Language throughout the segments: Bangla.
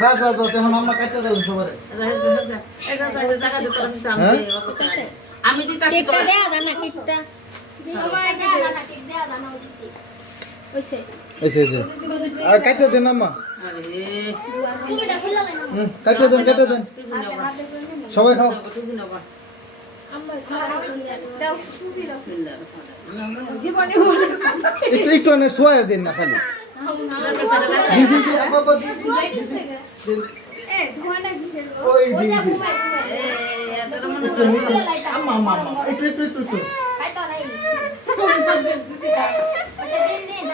বাস বাস বাস এখন আমরা কাটতে দেব সবারে আমি দিতাছি কেকটা দেয়া দানা কেকটা সবাই দেয়া দানা কেক দেয়া দানা ওইছে এসে এসে আর কাটতে দেন আম্মা এটা খুলে লেন কাটতে দেন সবাই খাও আম্মা দাও জীবনে একটু না সোয়া দেন না খালি দিদি বাবা দিদি এ ধোয়াটা কিসের ওই দিদি এই আম্মা আম্মা একটু খাই তো নাই ওইটা দিন দিন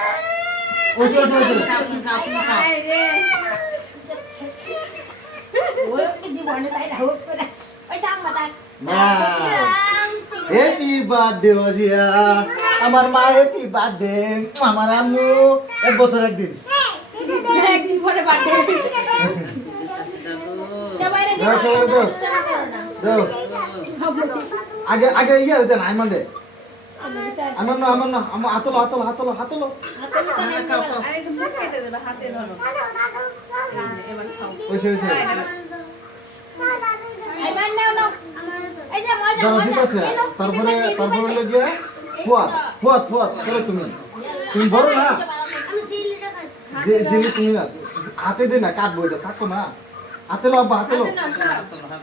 ওই ওই জীবনে সাইড হোক করে ওই সামনে হ্যাপি বার্থডে ওজিয়া আমার মা হ্যাপি বার্থডে আমার আম্মু এক বছর একদিন একদিন পরে বার্থডে সবাই রে দাও সবাই দাও আগে আগে ইয়া দেন আইমান দে আমার না আমার হাতলো আরে একটু মুখ কেটে দেবে হাতে ধরো এবার খাও ওইসে এবার নাও নাও এই যে মজা দাও মজা ঠিক আছে তারপরে লাগিয়ে ফুয়াদ চলো তুমি বড় না আমি জিলিটা খাই যে তুমি না হাতে দে না কাটবো এটা সাকো না হাতে লো আব্বা হাতে লো হাতে নাও